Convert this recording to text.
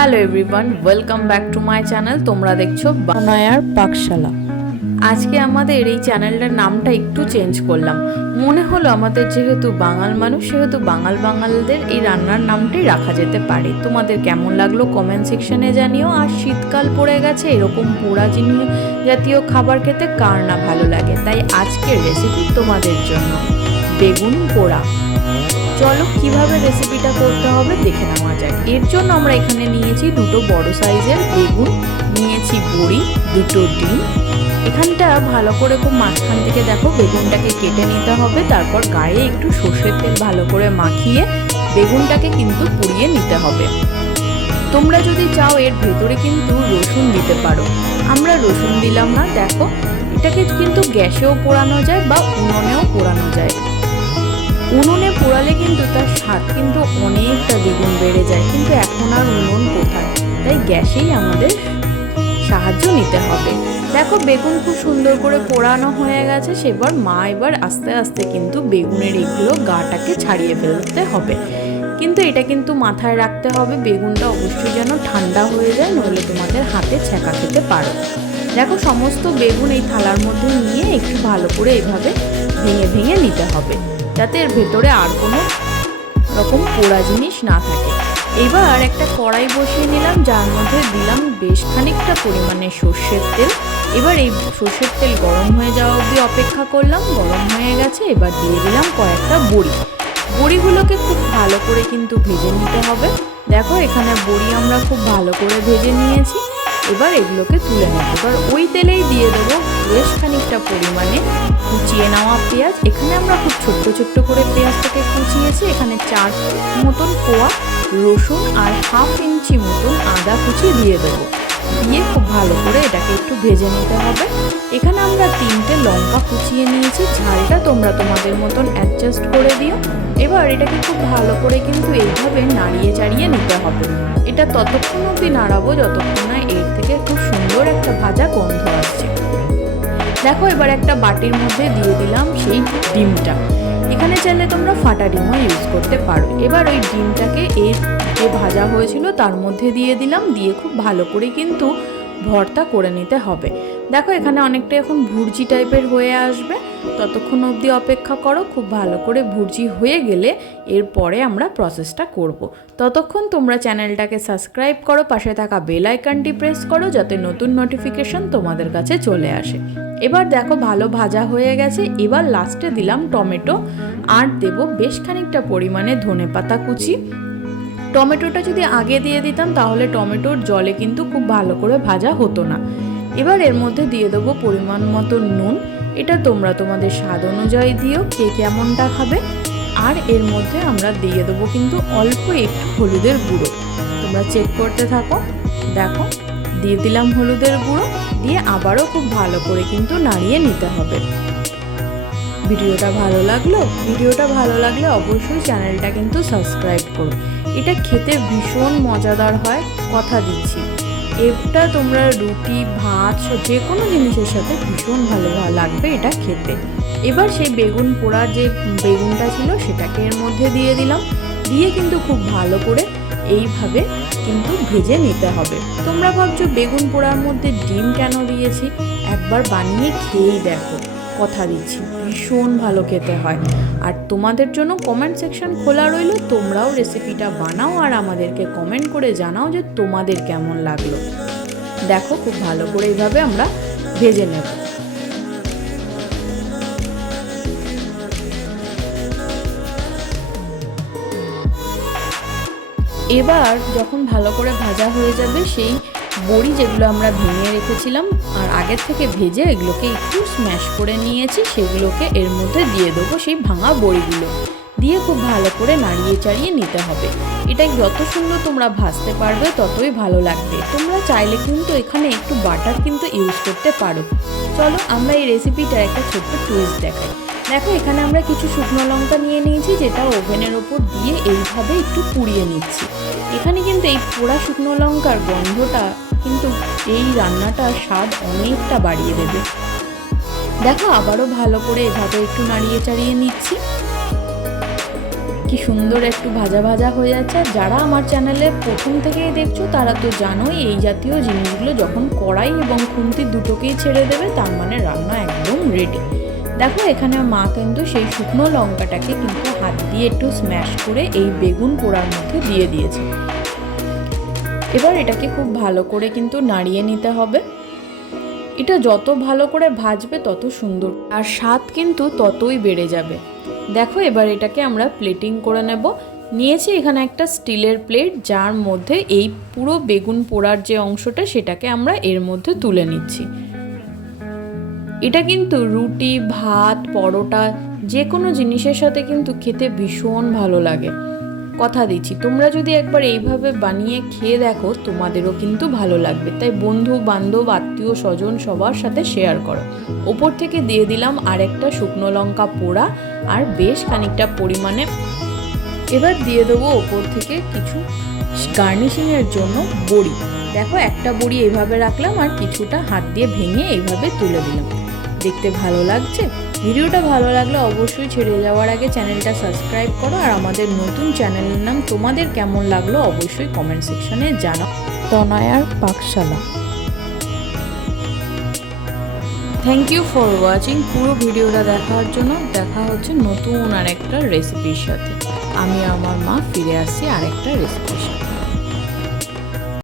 Hello everyone, welcome back to my channel. তোমরা দেখছো বানায়ার পাকশালা। আজকে আমাদের এই চ্যানেলটার নামটা একটু চেঞ্জ করলাম। মনে হলো আমাদের যেহেতু বাঙাল মানুষ, সেহেতু বাঙালদের এই রান্নার নামটাই রাখা যেতে পারে। তোমাদের কেমন লাগলো কমেন্ট সেকশনে জানিও। আর শীতকাল পড়ে গেছে, এরকম পোড়া জিনিস জাতীয় খাবার খেতে কার না ভালো লাগে। তাই আজকের রেসিপি তোমাদের জন্য বেগুন পোড়া। চলো কিভাবে রেসিপিটা করতে হবে দেখে নেওয়া যায়। এর জন্য আমরা এখানে নিয়েছি দুটো বড় সাইজের বেগুন, নিয়েছি বড়ি, দুটো ডিম। এখানটা ভালো করে খুব মাঝখান থেকে দেখো বেগুনটাকে কেটে নিতে হবে। তারপর গায়ে একটু সর্ষের তেল ভালো করে মাখিয়ে বেগুনটাকে কিন্তু পুড়িয়ে নিতে হবে। তোমরা যদি চাও এর ভেতরে কিন্তু রসুন দিতে পারো, আমরা রসুন দিলাম না। দেখো এটাকে কিন্তু গ্যাসেও পোড়ানো যায় বা উনুনেও পোড়ানো যায়। উনুনে পোড়ালে কিন্তু তার স্বাদ কিন্তু অনেকটা দ্বিগুণ বেড়ে যায়, কিন্তু এখন আর উনুন কোথায়, তাই গ্যাসেই আমাদের সাহায্য নিতে হবে। দেখো বেগুন খুব সুন্দর করে পোড়ানো হয়ে গেছে। সেবার এবার আস্তে আস্তে কিন্তু বেগুনের এগুলো গাটাকে ছাড়িয়ে ফেলতে হবে। কিন্তু এটা কিন্তু মাথায় রাখতে হবে, বেগুনটা অবশ্যই যেন ঠান্ডা হয়ে যায়, নইলে তোমাদের হাতে ছ্যাঁকা খেতে পারো। দেখো সমস্ত বেগুন এই থালার মধ্যে নিয়ে একটু ভালো করে এইভাবে ভেঙে ভেঙে নিতে হবে, যাতে এর ভেতরে আর কোনো রকম পোড়া জিনিস না থাকে। এবার একটা কড়াই বসিয়ে নিলাম, যার মধ্যে দিলাম বেশ খানিকটা পরিমাণে সর্ষের তেল। এবার এই সর্ষের তেল গরম হয়ে যাওয়া অবধি অপেক্ষা করলাম। গরম হয়ে গেছে, এবার দিয়ে দিলাম কয়েকটা বড়ি। বড়িগুলোকে খুব ভালো করে কিন্তু ভেজে নিতে হবে। দেখো এখানে বড়ি আমরা খুব ভালো করে ভেজে নিয়েছি। এবার এগুলোকে তুলে নেব। এবার ওই তেলেই দিয়ে দেবো বেশ খানিকটা পরিমাণে কুচিয়ে নেওয়া পেঁয়াজ। এখানে আমরা খুব ছোট্ট ছোট্ট করে পেঁয়াজটাকে কুচিয়েছি। এখানে 4 মতন কোয়া রসুন আর 1/2 ইঞ্চি মতন আদা কুচি দিয়ে দেবো। দিয়ে খুব ভালো করে এটাকে একটু ভেজে নিতে হবে। এখানে আমরা 3টে লঙ্কা কুচিয়ে নিয়েছি, ঝালটা তোমরা তোমাদের মতন অ্যাডজাস্ট করে দিও। এবার এটাকে খুব ভালো করে কিন্তু এইভাবে নাড়িয়ে চাড়িয়ে নিতে হবে। এটা ততক্ষণ অবধি নাড়াবো যতক্ষণ না এর থেকে খুব সুন্দর একটা ভাজা গন্ধ আসছে। দেখো এবার একটা বাটির মধ্যে দিয়ে দিলাম সেই ডিমটা। এখানে চাইলে তোমরা ফাটা ডিমও ইউজ করতে পারো। এবার ওই ডিমটাকে এর যে ভাজা হয়েছিল তার মধ্যে দিয়ে দিলাম, দিয়ে খুব ভালো করে কিন্তু ভর্তা করে নিতে হবে। দেখো এখানে অনেকটা এখন ভুর্জি টাইপের হয়ে আসবে, ততক্ষণ অবধি অপেক্ষা করো। খুব ভালো করে ভুর্জি হয়ে গেলে এরপরে আমরা প্রসেসটা করব। ততক্ষণ তোমরা চ্যানেলটাকে সাবস্ক্রাইব করো, পাশে থাকা বেল আইকনটি প্রেস করো, যাতে নতুন নোটিফিকেশন তোমাদের কাছে চলে আসে। এবার দেখো ভালো ভাজা হয়ে গেছে। এবার লাস্টে দিলাম টমেটো, আর দেবো বেশ খানিকটা পরিমাণে ধনেপাতা কুচি। টমেটোটা যদি আগে দিয়ে দিতাম তাহলে টমেটোর জলে কিন্তু খুব ভালো করে ভাজা হতো না। এবার এর মধ্যে দিয়ে দেবো পরিমাণ মতো নুন। এটা তোমরা তোমাদের স্বাদ অনুযায়ী দিও, কে কেমনটা খাবে। আর এর মধ্যে আমরা দিয়ে দেবো কিন্তু অল্প একটু হলুদের গুঁড়ো। তোমরা চেক করতে থাকো। দেখো দিয়ে দিলাম হলুদের গুঁড়ো, দিয়ে আবারও খুব ভালো করে কিন্তু নাড়িয়ে নিতে হবে। ভিডিওটা ভালো লাগলে অবশ্যই চ্যানেলটা কিন্তু সাবস্ক্রাইব করো। এটা খেতে ভীষণ মজাদার হয়, কথা দিচ্ছি। এটা তোমরা রুটি, ভাত, যে কোনো জিনিসের সাথে ভীষণ ভালো লাগবে এটা খেতে। এবার সেই বেগুন পোড়ার যে বেগুনটা ছিল সেটাকে এর মধ্যে দিয়ে দিলাম, দিয়ে কিন্তু খুব ভালো করে এইভাবে কিন্তু ভেজে নিতে হবে। তোমরা ভাবছো বেগুন পোড়ার মধ্যে ডিম কেন দিয়েছি, একবার বানিয়ে খেয়েই দেখো, কথা দিচ্ছি ভীষণ ভালো খেতে হয়। আর তোমাদের জন্য কমেন্ট সেকশন খোলা রইল, তোমরাও রেসিপিটা বানাও আর আমাদেরকে কমেন্ট করে জানাও যে তোমাদের কেমন লাগলো। দেখো খুব ভালো করে এইভাবে আমরা ভেজে নেব। এবার যখন ভালো করে ভাজা হয়ে যাবে, সেই বড়ি যেগুলো আমরা ভেঙে রেখেছিলাম আর আগের থেকে ভেজে এগুলোকে একটু স্ম্যাশ করে নিয়েছি, সেগুলোকে এর মধ্যে দিয়ে দেবো, সেই ভাঙা বড়িগুলো দিয়ে খুব ভালো করে নাড়িয়ে চাড়িয়ে নিতে হবে। এটা যত সুন্দর তোমরা ভাজতে পারবে ততই ভালো লাগবে। তোমরা চাইলে কিন্তু এখানে একটু বাটার কিন্তু ইউজ করতে পারো। চলো আমরা এই রেসিপিটার একটা ছোট্ট টুইস্ট দেখাই। দেখো এখানে আমরা কিছু শুকনো লঙ্কা নিয়ে নিয়েছি, যেটা ওভেনের ওপর দিয়ে এইভাবে একটু পুড়িয়ে নিচ্ছি। এখানে কিন্তু এই পোড়া শুকনো লঙ্কার গন্ধটা কিন্তু এই রান্নাটার স্বাদ অনেকটা বাড়িয়ে দেবে। দেখো আবারও ভালো করে এভাবে একটু নাড়িয়ে চাড়িয়ে নিচ্ছি। কি সুন্দর একটু ভাজা ভাজা হয়ে যাচ্ছে। আর যারা আমার চ্যানেলে প্রথম থেকেই দেখছো তারা তো জানোই এই জাতীয় জিনিসগুলো যখন কড়াই এবং খুন্তি দুটোকেই ছেড়ে দেবে তার মানে রান্না একদম রেডি। দেখো এখানে মা কিন্তু সেই শুকনো লঙ্কাটাকে কিন্তু হাত দিয়ে একটু স্ম্যাশ করে এই বেগুন পোড়ার মধ্যে দিয়ে দিয়েছে। এবার এটাকে খুব ভালো করে কিন্তু নাড়িয়ে নিতে হবে। এটা যত ভালো করে ভাজবে তত সুন্দর আর স্বাদ কিন্তু ততই বেড়ে যাবে। দেখো এবার এটাকে আমরা প্লেটিং করে নেব। নিয়েছি এখানে একটা স্টিলের প্লেট, যার মধ্যে এই পুরো বেগুন পোড়ার যে অংশটা সেটাকে আমরা এর মধ্যে তুলে নিচ্ছি। এটা কিন্তু রুটি, ভাত, পরোটা যে কোনো জিনিসের সাথে কিন্তু খেতে ভীষণ ভালো লাগে। কথা দিচ্ছি তোমরা যদি একবার এইভাবে বানিয়ে খেয়ে দেখো তোমাদেরও কিন্তু ভালো লাগবে। তাই বন্ধু বান্ধব আত্মীয় স্বজন সবার সাথে শেয়ার করো। ওপর থেকে দিয়ে দিলাম আরেকটা শুকনো লঙ্কা পোড়া আর বেশ খানিকটা পরিমাণে। এবার দিয়ে দেবো ওপর থেকে কিছু গার্নিশিংয়ের জন্য বড়ি। দেখো একটা বড়ি এইভাবে রাখলাম আর কিছুটা হাত দিয়ে ভেঙে এইভাবে তুলে দিলাম। দেখতে ভালো লাগছে? ভিডিওটা ভালো লাগলে অবশ্যই ছেড়ে যাওয়ার আগে চ্যানেলটা সাবস্ক্রাইব করো। আর আমাদের নতুন চ্যানেলের নাম তোমাদের কেমন লাগলো অবশ্যই কমেন্ট সেকশনে জানাও। তনয়ার পাকশালা। Thank you for watching. পুরো ভিডিওটা দেখার জন্য। দেখা হচ্ছে নতুন আরেকটা রেসিপির সাথে। আমি আমার মা ফিরে আসছি আরেকটা রেসিপির সাথে।